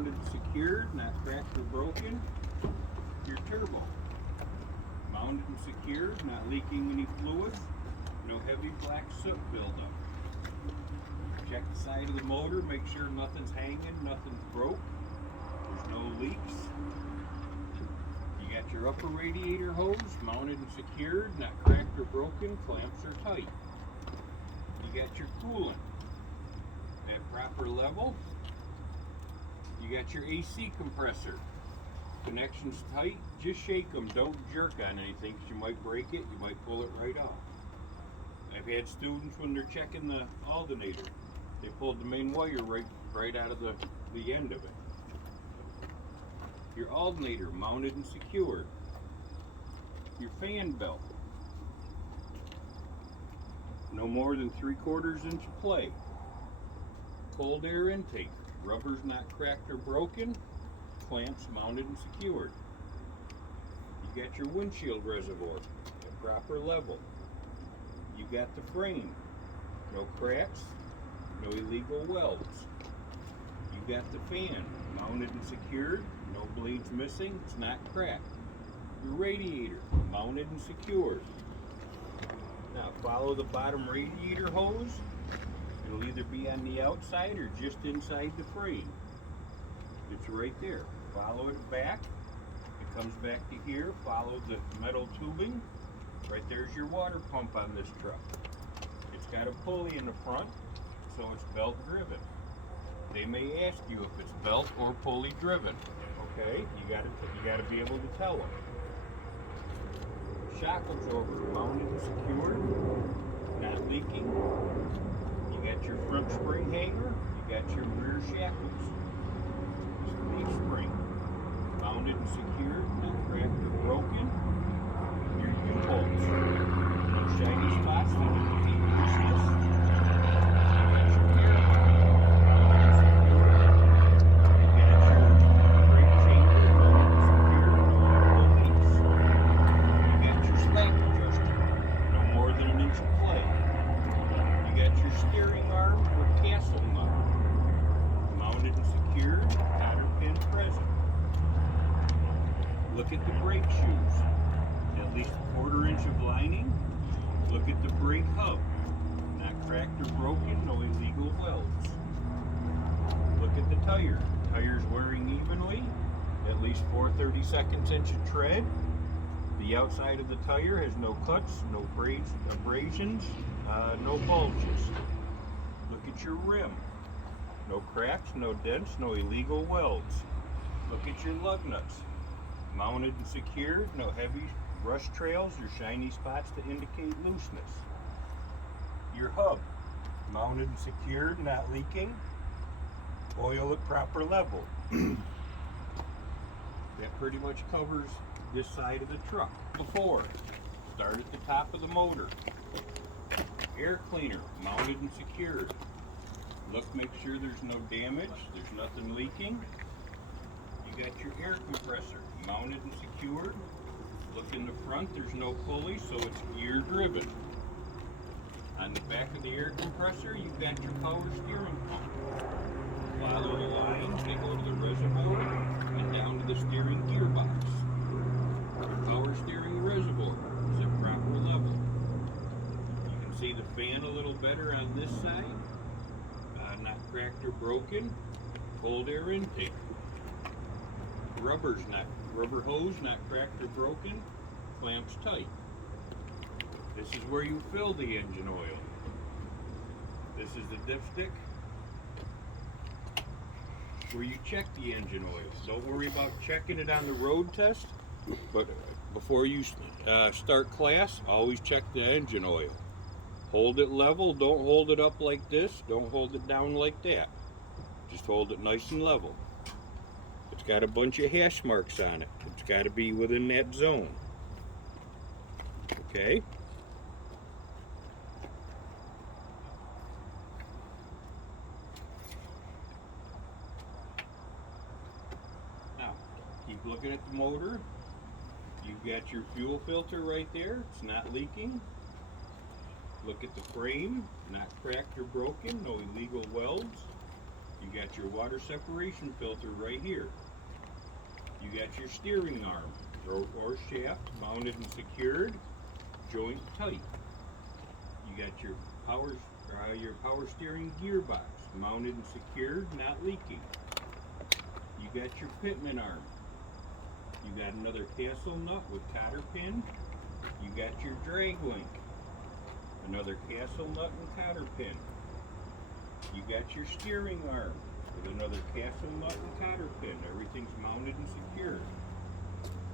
mounted and secured, not cracked or broken. Your turbo, mounted and secured, not leaking any fluid, no heavy black soot buildup. Check the side of the motor, make sure nothing's hanging, nothing's broke, there's no leaks. You got your upper radiator hose, mounted and secured, not cracked or broken, clamps are tight. You got your coolant at proper level. You got your AC compressor. Connections tight, just shake them, don't jerk on anything because you might break it, you might pull it right off. I've had students when they're checking the alternator, they pulled the main wire right out of the end of it. Your alternator mounted and secured. Your fan belt, no more than 3/4 inch of play. Cold air intake, rubber's not cracked or broken, clamps mounted and secured. You got your windshield reservoir at proper level. You got the frame, no cracks, no illegal welds. You got the fan mounted and secured, no blades missing, it's not cracked. Your radiator mounted and secured. Now follow the bottom radiator hose. It'll either be on the outside or just inside the frame. It's right there. Follow it back. It comes back to here. Follow the metal tubing. Right there's your water pump on this truck. It's got a pulley in the front, so it's belt driven. They may ask you if it's belt or pulley driven. Okay, you gotta be able to tell them. Shock absorber mounted and secured, not leaking. You got your front spring hanger, you got your rear shackles. This is the spring, mounted and secured, not cracked or broken. Your U-bolts, no shiny spots that indicate looseness. You got your air mounted and secured. You got your brake chamber mounted and secured, no leaks. You got your slack adjuster, no more than 1 inch of play. You got your steering arm or castle nut, mounted and secured, cotter pin present. Look at the brake shoes, at least 1/4 inch of lining. Look at the brake hub, not cracked or broken, no illegal welds. Look at the tires wearing evenly, at least 4/32 inch of tread. The outside of the tire has no cuts, no abrasions, no bulges. Look at your rim. No cracks, no dents, no illegal welds. Look at your lug nuts. Mounted and secured, no heavy rust trails or shiny spots to indicate looseness. Your hub, mounted and secured, not leaking. Oil at proper level. That pretty much covers this side of the truck. Before, start at the top of the motor. Air cleaner, mounted and secured. Look, make sure there's no damage, there's nothing leaking. You got your air compressor, mounted and secured. Look in the front, there's no pulley, so it's gear driven. On the back of the air compressor, you've got your power steering pump. Follow the lines, they go to the reservoir and down to the steering gearbox. Your power steering reservoir is at proper level. You can see the fan a little better on this side. Not cracked or broken. Cold air intake. Rubber hose not cracked or broken. Clamps tight. This is where you fill the engine oil. This is the dipstick where you check the engine oil. Don't worry about checking it on the road test, but before you start class, always check the engine oil. Hold it level, don't hold it up like this, don't hold it down like that. Just hold it nice and level. It's got a bunch of hash marks on it. It's got to be within that zone. Okay? Now, keep looking at the motor. You've got your fuel filter right there. It's not leaking. Look at the frame, not cracked or broken, no illegal welds. You got your water separation filter right here. You got your steering arm, or shaft, mounted and secured, joint tight. You got your power steering gearbox, mounted and secured, not leaking. You got your pitman arm. You got another castle nut with cotter pin. You got your drag link, another castle nut and cotter pin. You got your steering arm with another castle nut and cotter pin. Everything's mounted and secured.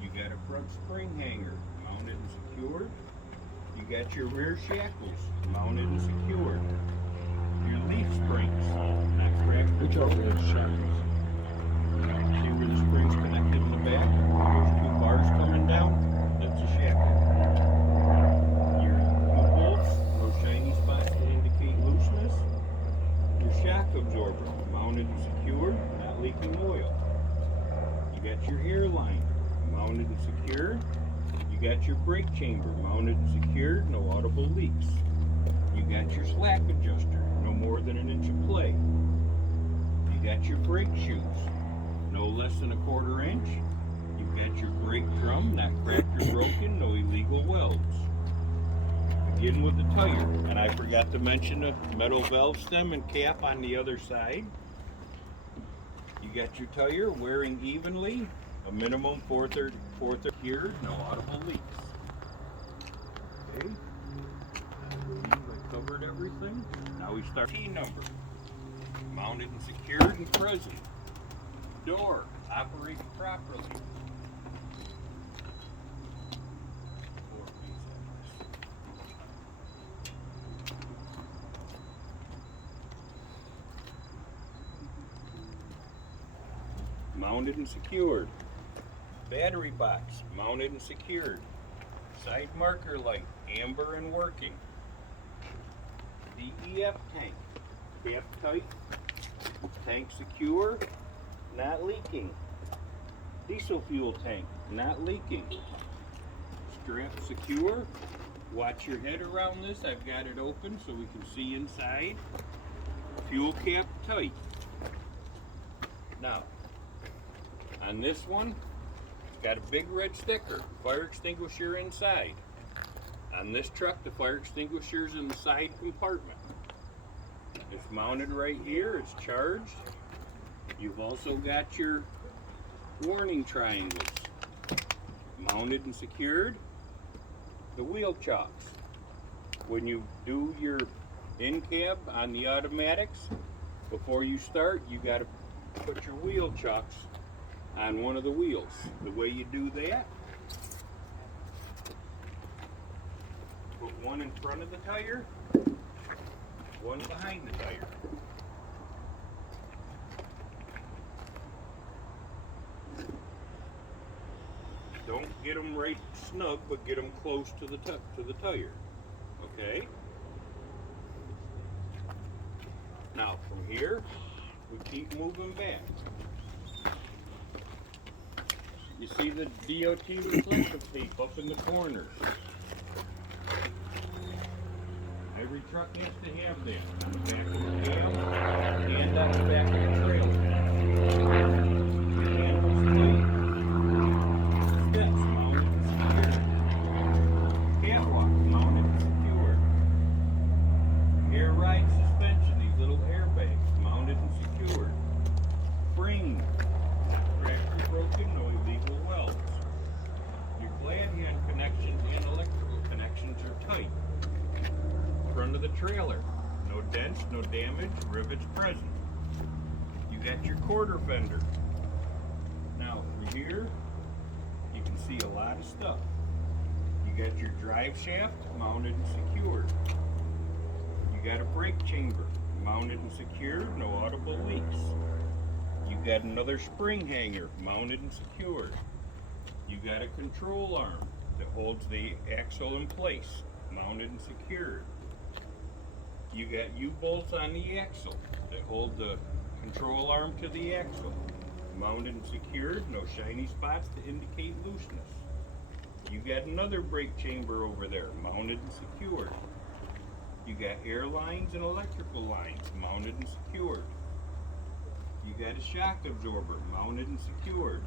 You got a front spring hanger, mounted and secured. You got your rear shackles, mounted and secured. Your leaf springs, not cracked. Which are the shackles? See where the spring's connected in the back? Those two bars coming down? That's a shackle. Your U-bolts, no shiny spots to indicate looseness. Your shock absorber, mounted and secured, not leaking oil. You got your air line, mounted and secured. You got your brake chamber, mounted and secured, no audible leaks. You got your slack adjuster, no more than an inch of play. You got your brake shoes, no less than a 1/4 inch. You've got your brake drum, not cracked or broken, no illegal welds. Begin with the tire, and I forgot to mention the metal valve stem and cap on the other side. You got your tire wearing evenly, a minimum 4/3 here, no audible leaks. Okay, I believe I covered everything. Now we start T number, mounted and secured and present. Door operates properly. Mounted and secured. Battery box, mounted and secured. Side marker light, amber and working. DEF tank, cap tight. Tank secure, not leaking. Diesel fuel tank, not leaking. Strap secure. Watch your head around this. I've got it open so we can see inside. Fuel cap tight. Now, on this one, it's got a big red sticker, fire extinguisher inside. On this truck, the fire extinguisher's in the side compartment. It's mounted right here, it's charged. You've also got your warning triangles, mounted and secured. The wheel chocks. When you do your in-cab on the automatics, before you start, you got to put your wheel chocks on one of the wheels. The way you do that, put one in front of the tire, one behind the tire. Don't get them right snug, but get them close to the tire. Okay? Now from here, we keep moving back. You see the DOT reflective tape up in the corners. Every truck has to have that on the back of the cab and on the back of the trailer. Handles tight. Steps mounted and secured. Catwalk mounted and secured. Air ride suspension, these little airbags mounted and secured. Spring, not cracked or broken, no illegal welds. Your glad hand connections and electrical connections are tight. Front of the trailer, no dents, no damage, rivets present. You got your quarter fender. Now through here, you can see a lot of stuff. You got your drive shaft mounted and secured. You got a brake chamber mounted and secured, no audible leaks. You got another spring hanger mounted and secured. You got a control arm that holds the axle in place, mounted and secured. You got U-bolts on the axle that hold the control arm to the axle, mounted and secured, no shiny spots to indicate looseness. You got another brake chamber over there, mounted and secured. You got air lines and electrical lines, mounted and secured. You got a shock absorber mounted and secured.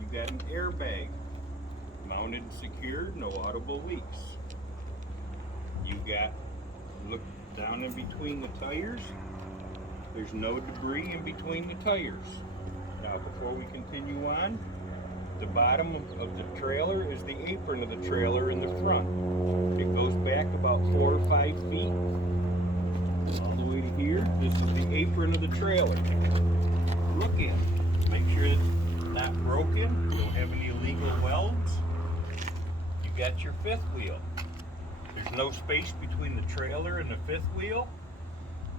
You got an airbag mounted and secured, no audible leaks. You got, look down in between the tires, there's no debris in between the tires. Now before we continue on, the bottom of the trailer is the apron of the trailer in the front. It goes back about 4 or 5 feet all the way to here. This is the apron of the trailer. Look at it. Make sure it's not broken. Don't have any illegal welds. You got your fifth wheel. There's no space between the trailer and the fifth wheel.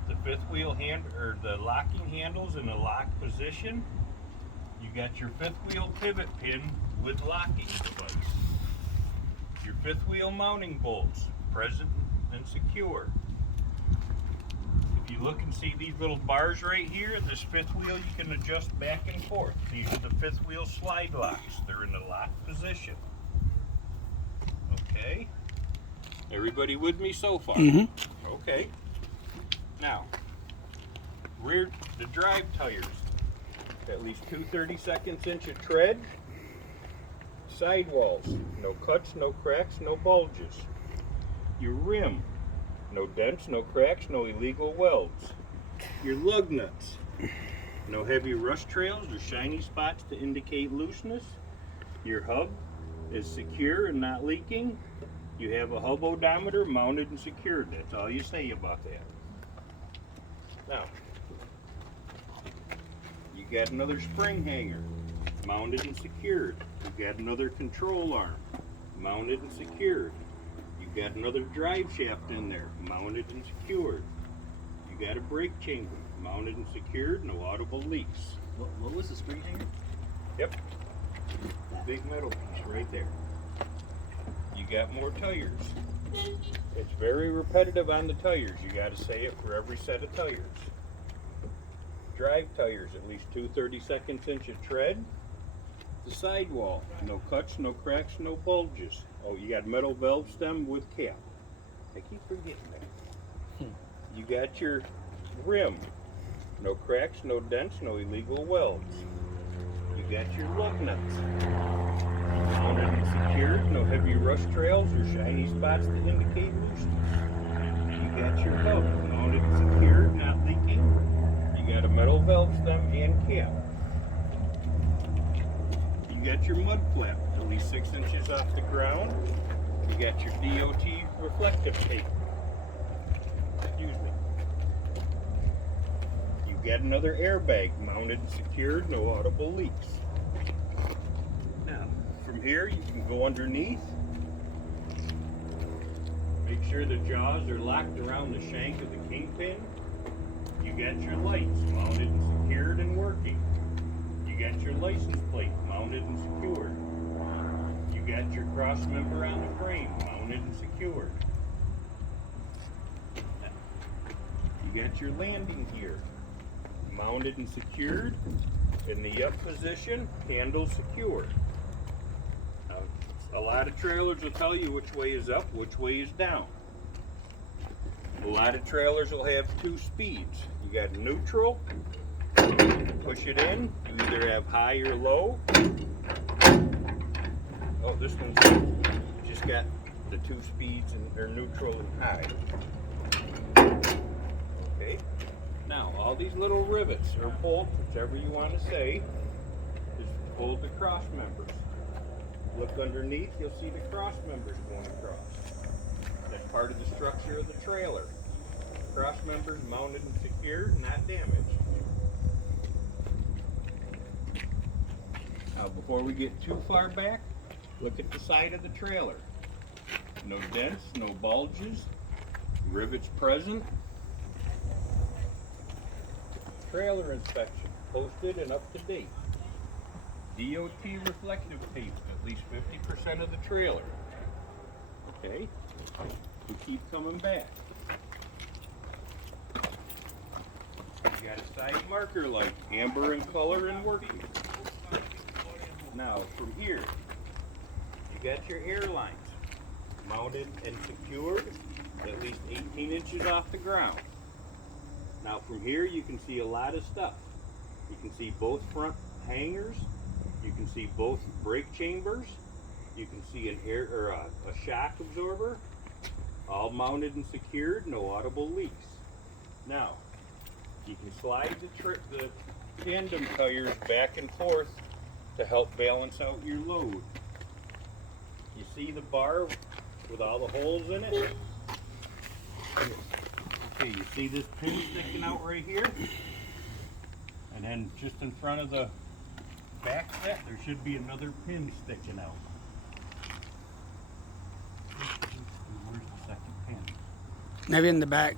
The fifth wheel or the locking handles in a lock position. You got your fifth wheel pivot pin with locking device. Your fifth wheel mounting bolts, present and secure. If you look and see these little bars right here, this fifth wheel you can adjust back and forth. These are the fifth wheel slide locks. They're in the lock position. Okay. Everybody with me so far? Mm-hmm. Okay. Now, the drive tires. At least 2 32 inch of tread. Sidewalls. No cuts, no cracks, no bulges. Your rim. No dents, no cracks, no illegal welds. Your lug nuts. No heavy rust trails or shiny spots to indicate looseness. Your hub is secure and not leaking. You have a hub odometer mounted and secured. That's all you say about that. Now, you got another spring hanger mounted and secured. You got another control arm mounted and secured. You got another drive shaft in there mounted and secured. You got a brake chamber mounted and secured, no audible leaks. What was the spring hanger? Yep. Big metal piece right there. You got more tires. It's very repetitive on the tires. You got to say it for every set of tires. Drive tires, at least 2 32 inch of tread. The sidewall, no cuts, no cracks, no bulges. Oh, you got metal valve stem with cap. I keep forgetting that. You got your rim, no cracks, no dents, no illegal welds. You got your lug nuts, mounted and secured, no heavy rust trails or shiny spots to indicate looseness. You got your hub, mounted and secured, not leaking. You got a metal valve stem and cap. You got your mud flap, at least 6 inches off the ground. You got your DOT reflective tape. Excuse me. You got another airbag mounted and secured, no audible leaks. Now, from here you can go underneath. Make sure the jaws are locked around the shank of the kingpin. You got your lights mounted and secured and working. You got your license plate mounted and secured. You got your cross member on the frame mounted and secured. You got your landing gear mounted and secured in the up position, handle secured. Now, a lot of trailers will tell you which way is up, which way is down. A lot of trailers will have 2 speeds. You got neutral, push it in, you either have high or low. Oh, this one's just got the 2 speeds, and they're neutral and high. Okay. Now, all these little rivets or bolts, whichever you want to say, is hold the cross members. Look underneath, you'll see the cross members going across. That's part of the structure of the trailer. Cross members mounted and secured, not damaged. Now, before we get too far back, look at the side of the trailer. No dents, no bulges, rivets present. Trailer inspection, posted and up to date. DOT reflective tape, at least 50% of the trailer. Okay, we keep coming back. You got a side marker light, amber in color and working. Now, from here, you got your air lines mounted and secured, at least 18 inches off the ground. Now, from here, you can see a lot of stuff. You can see both front hangers. You can see both brake chambers. You can see an air or a shock absorber, all mounted and secured, no audible leaks. Now, you can slide the tandem tires back and forth to help balance out your load. You see the bar with all the holes in it? Okay, you see this pin sticking out right here? And then just in front of the back set, there should be another pin sticking out. Where's the second pin? Maybe in the back.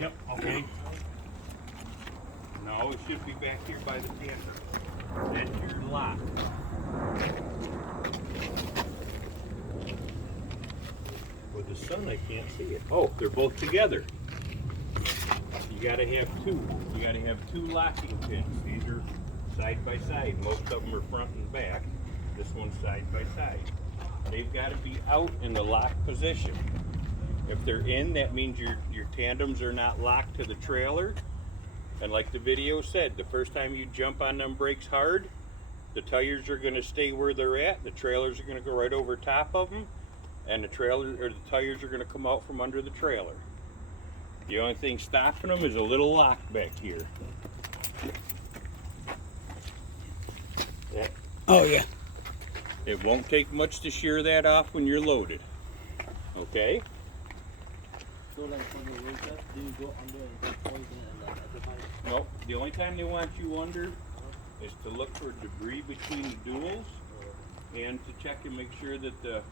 Yep, okay. No, it should be back here by the tandem. That's your lock. With the sun, I can't see it. Oh, they're both together. You gotta have two. You gotta have two locking pins. These are side by side. Most of them are front and back. This one's side by side. They've got to be out in the lock position. If they're in, that means your tandems are not locked to the trailer. And like the video said, the first time you jump on them brakes hard, the tires are going to stay where they're at. The trailers are going to go right over top of them, and the tires are going to come out from under the trailer. The only thing stopping them is a little lock back here. Oh yeah. It won't take much to shear that off when you're loaded. Okay? So like for the road test, do you go under and get poison and like at the time? No, the only time they want you under is to look for debris between the duals and to check and make sure that the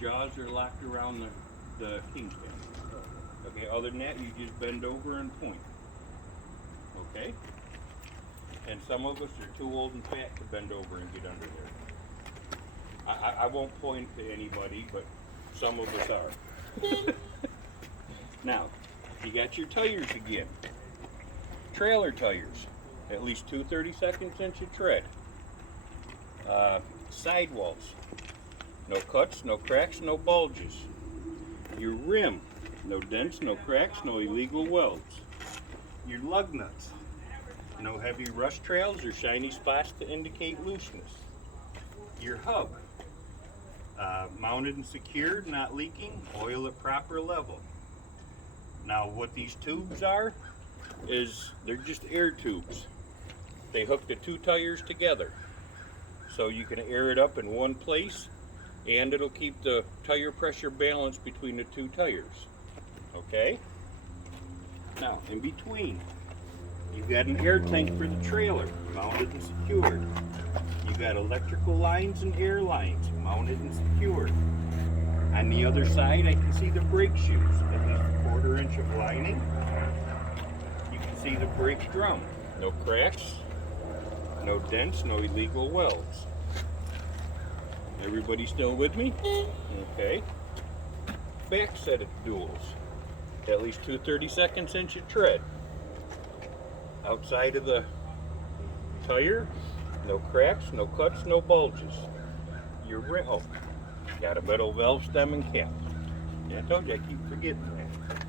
jaws are locked around the kingpin. Okay, other than that, you just bend over and point. Okay? And some of us are too old and fat to bend over and get under there. I won't point to anybody, but some of us are. Now, you got your tires again. Trailer tires, at least 2 32 inch of tread. Sidewalls, no cuts, no cracks, no bulges. Your rim, no dents, no cracks, no illegal welds. Your lug nuts, no heavy rust trails or shiny spots to indicate looseness. Your hub, mounted and secured, not leaking, oil at proper level. Now what these tubes are, is they're just air tubes. They hook the two tires together. So you can air it up in one place, and it'll keep the tire pressure balanced between the two tires. Okay? Now, in between, you've got an air tank for the trailer, mounted and secured. You've got electrical lines and air lines, mounted and secured. On the other side, I can see the brake shoes, at least a 1/4 inch of lining. You can see the brake drum, no cracks, no dents, no illegal welds. Everybody still with me? Okay. Back set of duals, at least 2 32 inch of tread. Outside of the tire, no cracks, no cuts, no bulges. Your rim, oh, got a metal valve stem and cap. Yeah, I told you, I keep forgetting that.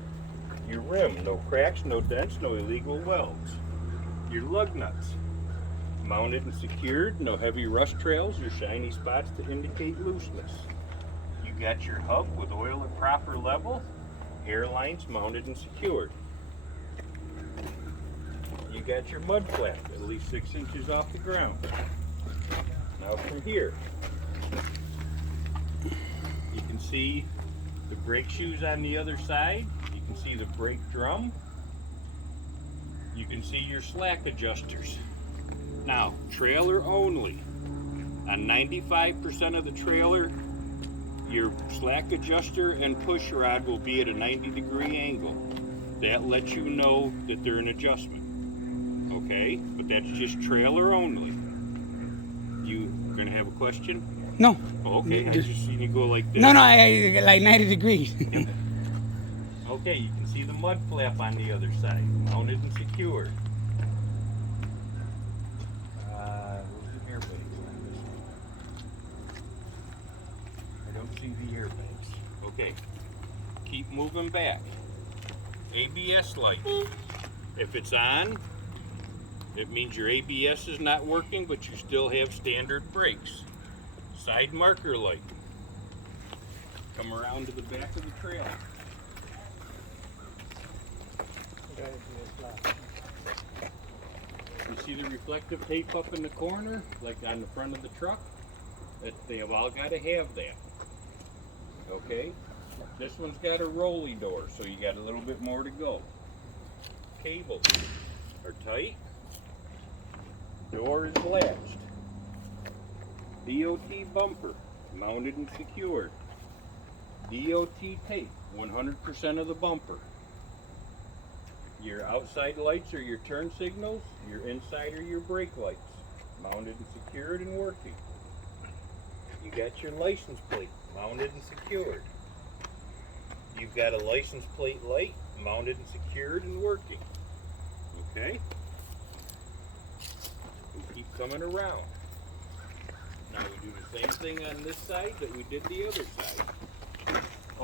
Your rim, no cracks, no dents, no illegal welds. Your lug nuts, mounted and secured, no heavy rust trails or shiny spots to indicate looseness. You got your hub with oil at proper level, air lines mounted and secured. You got your mud flap, at least 6 inches off the ground. Now from here, you can see the brake shoes on the other side. You can see the brake drum. You can see your slack adjusters. Now, trailer only. On 95% of the trailer, your slack adjuster and push rod will be at a 90-degree angle. That lets you know that they're an adjustment. Okay, but that's just trailer only. You gonna have a question? No. Oh, okay, I just seen you go like this. No, I like 90 degrees. Okay, you can see the mud flap on the other side, mounted and secured. Where's the airbags on this one? I don't see the airbags. Okay, keep moving back. ABS light. If it's on, It means your ABS is not working, but you still have standard brakes. Side marker light. Come around to the back of the trailer. You see the reflective tape up in the corner, like on the front of the truck? They have all got to have that. Okay? This one's got a rolly door, so you got a little bit more to go. Cables are tight. Door is latched. DOT bumper, mounted and secured. DOT tape, 100% of the bumper. Your outside lights are your turn signals, your inside are your brake lights, mounted and secured and working. You got your license plate, mounted and secured. You've got a license plate light, mounted and secured and working. Okay? We keep coming around. Now we do the same thing on this side that we did the other side.